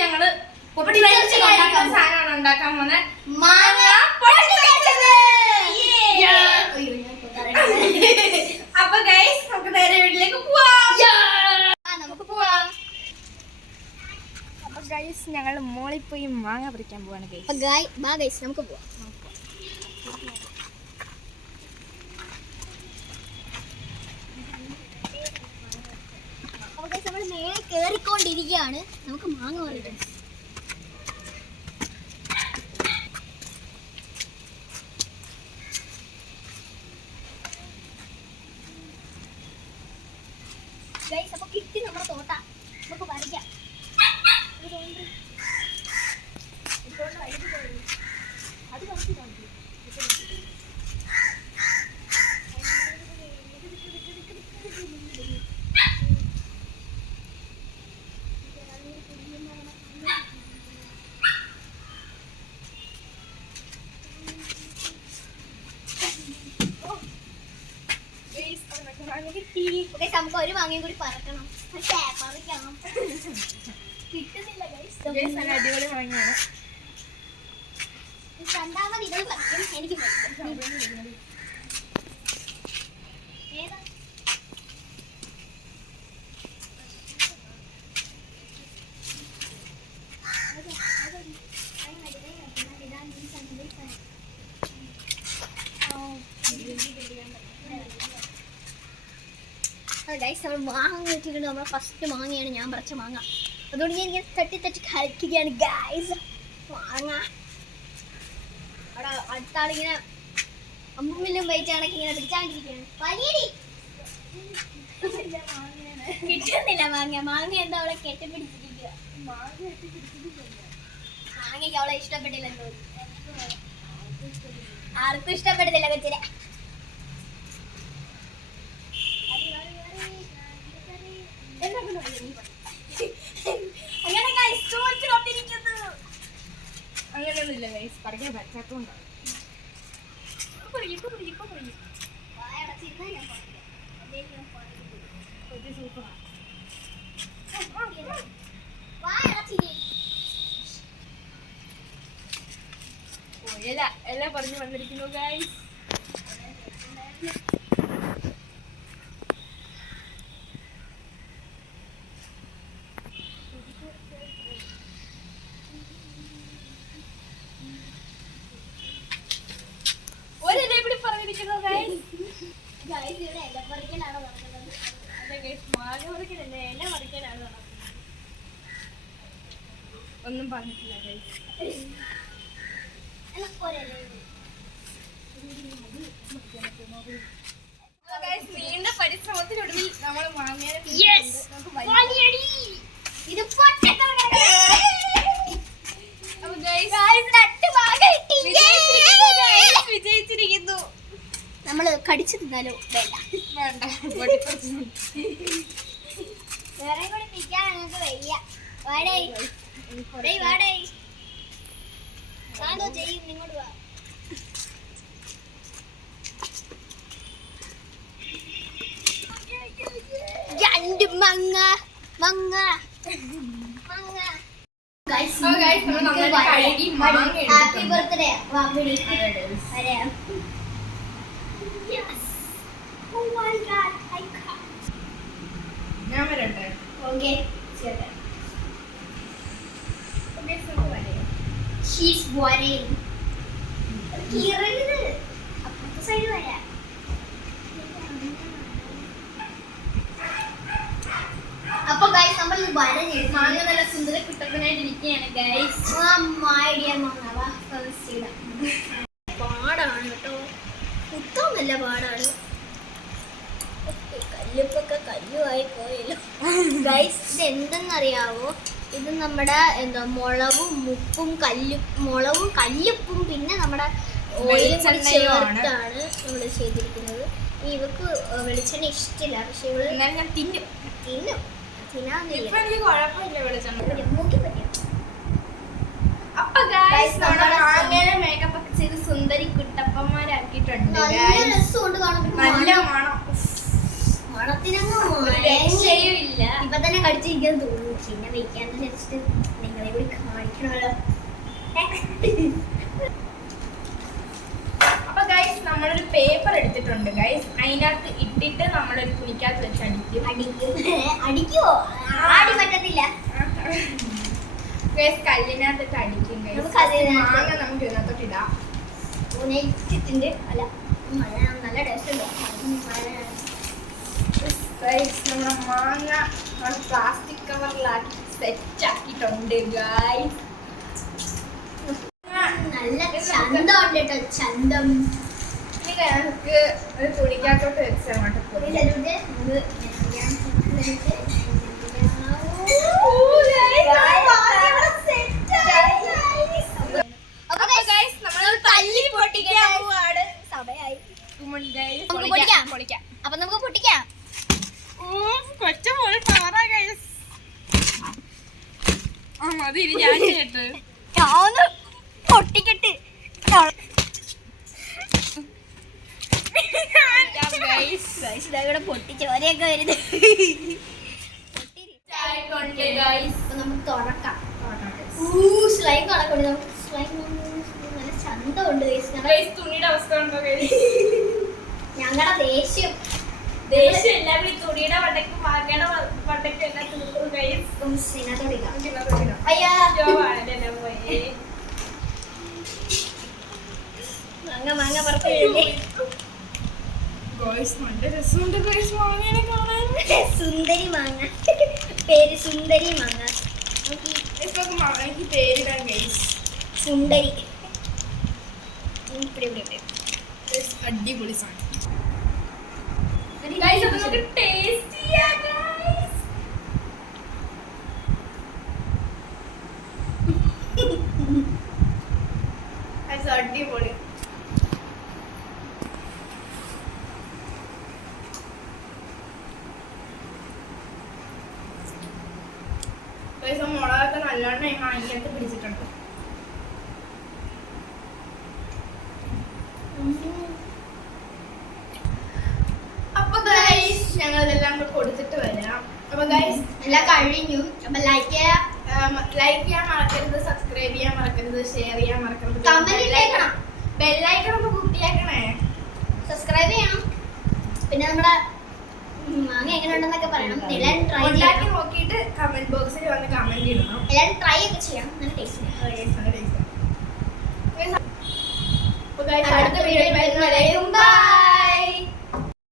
ഞങ്ങള് സാധനമാണ് ഉണ്ടാക്കാൻ പോകുന്നത്. അപ്പൊ ഗൈസ് നമുക്ക് നേരെ വീട്ടിലേക്ക് പോവാം. അപ്പൊ ഗൈസ് ഞങ്ങൾ മോളിൽ പോയി മാങ്ങ പറിക്കാൻ പോവാണ് ഗൈസ്. നമുക്ക് പോവാം. നമ്മൾ മേലെ കേറിക്കൊണ്ടിരിക്കുകയാണ്. നമുക്ക് മാങ്ങ പറിക്കാം. അപ്പൊ കിട്ടി നമ്മുടെ തോട്ട. നമുക്ക് പറിക്കാം. അത് നമുക്ക് ഒരു മാങ്ങയും കൂടി പറക്കണം. പറിക്കണം. കിട്ടുന്നില്ല അടിപൊളി മാങ്ങയാണ്. രണ്ടാമത് ഇത് പറിക്കും. എനിക്ക് ഏതാ ഗൈസ്, നമ്മൾ മാങ്ങ വെച്ചിട്ടുണ്ട്. നമ്മുടെ ഫസ്റ്റ് മാങ്ങയാണ്, ഞാൻ പറിച്ച മാങ്ങ. അതുകൊണ്ട് ഞാൻ ഇങ്ങനെ തട്ടി കളിക്കുകയാണ് ഗൈസ്. മാങ്ങ അവിടെ അടുത്ത ആളിങ്ങനെ അമ്മുമ്മിലും വൈറ്റാണൊക്കെ ഇങ്ങനെ പിടിച്ചാണ്ടിരിക്കുകയാണ്. വലിയടി കിട്ടുന്നില്ല മാങ്ങ എന്താ അവളെ കെട്ടിപ്പിടിച്ചിരിക്കുക. മാങ്ങയ്ക്ക് അവളെ ഇഷ്ടപ്പെട്ടില്ലെന്ന് തോന്നി. ആർക്കും ഇഷ്ടപ്പെടുന്നില്ല കൊച്ചിനെ. അങ്ങനെയൊന്നുമില്ല ഗൈസ്, പറയാൻ പറ്റാത്തതുകൊണ്ടാണ്. എല്ലാം പറഞ്ഞു വന്നിരിക്കുന്നു ഗൈസ്. ഒന്നും പറഞ്ഞിട്ടില്ല നീണ്ട പരിശ്രമത്തിനൊടുവിൽ നമ്മൾ വിജയിച്ചിരിക്കുന്നു. നമ്മള് കടിച്ചു തിന്നാലോ? വേണ്ട വേറെ കൂടി പിടിക്കാൻ ഞങ്ങൾക്ക് വയ്യ. വാടോ ചെയ്യും. ഇങ്ങോട്ട് വാ. രണ്ട് മാങ്ങ ഹാപ്പി ബർത്ത്ഡേ വാപ്പിടി. ഞാൻ വരട്ടെ. Okay she's worrying. കിറണത് അപ്പുറത്തെ സൈഡ് വരാം. അപ്പൊ ഗൈസ് നമ്മൾ മാങ്ങ നല്ല സുന്ദര കുട്ടപ്പനായിട്ടിരിക്കുകയാണ് ഗൈസ്. പാടാണ് കേട്ടോ, കുത്തൊന്നല്ല പാടാണ്. കല്ലുപ്പൊക്കെ കല്ലുമായി പോയല്ലോ ഗൈസ്. ഇത് എന്തെന്നറിയാവോ? ഇത് നമ്മുടെ മുളകും ഉപ്പും മുളകും കല്ലുപ്പും പിന്നെ നമ്മുടെ ഓയിലും ചേർത്താണ് നമ്മൾ ചെയ്തിരിക്കുന്നത്. ഇവക്ക് വെളിച്ചെണ്ണ ഇഷ്ടമില്ല, പക്ഷെ ഇവള് തിന്നും. മേക്കപ്പ് ഒക്കെ ചെയ്ത് സുന്ദരി കുട്ടപ്പന്മാരാക്കിയിട്ടുണ്ട്. നല്ല മണത്തിനൊന്നും ഇപ്പൊ തന്നെ കടിച്ചിരിക്കാൻ തോന്നുന്നു. പിന്നെ വെക്കാന്ന് വെച്ചിട്ട് നിങ്ങളെ കൂടി കാണിക്കണമല്ലോ. അപ്പൊ ഗൈസ് നമ്മളൊരു പേപ്പർ എടുത്തിട്ടുണ്ട് ഗൈസ്. അതിനകത്ത് ഇട്ടിട്ട് നമ്മളൊരു തുണിക്കകത്ത് വെച്ച് അടിക്കും. അടിക്കുവോ? ആടി പറ്റത്തില്ല. ഗൈസ് കല്ലിനകത്തിട്ട് അടിക്കും ഗൈസ്. നമുക്ക് കല്ലിനകത്ത് മാങ്ങ നമുക്ക് ഇതിനകത്തോട്ട് ഇടാം. ഉണയിച്ചിട്ടുണ്ട്. അല്ല നല്ല ടേസ്റ്റ് ഉണ്ടോ? ഗൈസ് നമ്മുടെ മാങ്ങ നമ്മൾ പ്ലാസ്റ്റിക് കവറിലാക്കി സെറ്റ് ആക്കിയിട്ടുണ്ട് ഗൈസ്. നല്ല ചന്തം ഉണ്ട് കേട്ടോ, ചന്തം. ഇനി നമുക്ക് ഒരു തുണിക്കകത്തോട്ട് വെച്ച് അങ്ങോട്ട് പോയി. അപ്പൊ നമുക്ക് പൊട്ടിക്കാം. ഞാനൊന്ന് പൊട്ടിക്കട്ടെ. പൊട്ടിച്ചോരയൊക്കെ വരുന്നത്. അപ്പൊ നമുക്ക് തുറക്കാം. സ്ലൈം കളക്കൊണ്ട് നമുക്ക് സ്ലൈം നല്ല ചന്തമുണ്ട്. തുണിയുടെ അവസ്ഥ ഉണ്ടോ? ഞങ്ങളുടെ ദേഷ്യം ദേഷ്യം എല്ലാവരും ഈ തുണിയുടെ വടക്കും മാങ്ങയുടെ വടക്കും എല്ലാം തീർക്കും ഗൈസ്. ഇതിനകത്തോടില്ല. അയ്യാ മാങ്ങ പറക്കില്ലേ. നല്ല രസമുണ്ട് ഗൈസ് മാങ്ങേനെ കാണാൻ. സുന്ദരി മാങ്ങ, പേര് സുന്ദരി മാങ്ങ. മാങ്ങയ്ക്ക് പേരിടാൻ ഗൈസ്. സുന്ദരി. അടിപൊളി സാധനം. ഗൈസ് അപ്പൊ നമുക്ക് ടേസ്റ്റ് ചെയ്യാം ഗൈസ്. അടിപൊളി. മുളകൊക്കെ നല്ലോണം ഈ മാങ്ങയ്ക്കകത്ത് പിടിച്ചിട്ടുണ്ട്. അപ്പൊ ഗൈസ് ഞങ്ങൾ ഇതെല്ലാം കൂടെ കൊടുത്തിട്ട് വരാം. അപ്പൊ ഗൈസ് എല്ലാം കഴിഞ്ഞു. അപ്പൊ ലൈക്ക് ചെയ്യാം, മറക്കരുത്, സബ്സ്ക്രൈബ് ചെയ്യാൻ മറക്കരുത്, ഷെയർ ചെയ്യാൻ മറക്കരുത്, കമന്റ് ഇട്ടേക്കണം, ബെല്ലൈക്കൺ ഒന്ന് കുത്തിയേക്കണേ, സബ്സ്ക്രൈബ് ചെയ്യണം. പിന്നെ നമ്മുടെ മാങ്ങ എങ്ങനെ ഉണ്ടെന്നൊക്കെ പറയണം. എല്ലാവരും ട്രൈ ഉണ്ടാക്കി ചെയ്യണം. നോക്കിയിട്ട് കമന്റ് ബോക്സിൽ വന്ന് കമന്റ് ഇടണം. എല്ലാവരും ട്രൈ ഒക്കെ ചെയ്യണം. നല്ല ടേസ്റ്റ്. അടുത്ത വീഡിയോ വരുന്നവരെ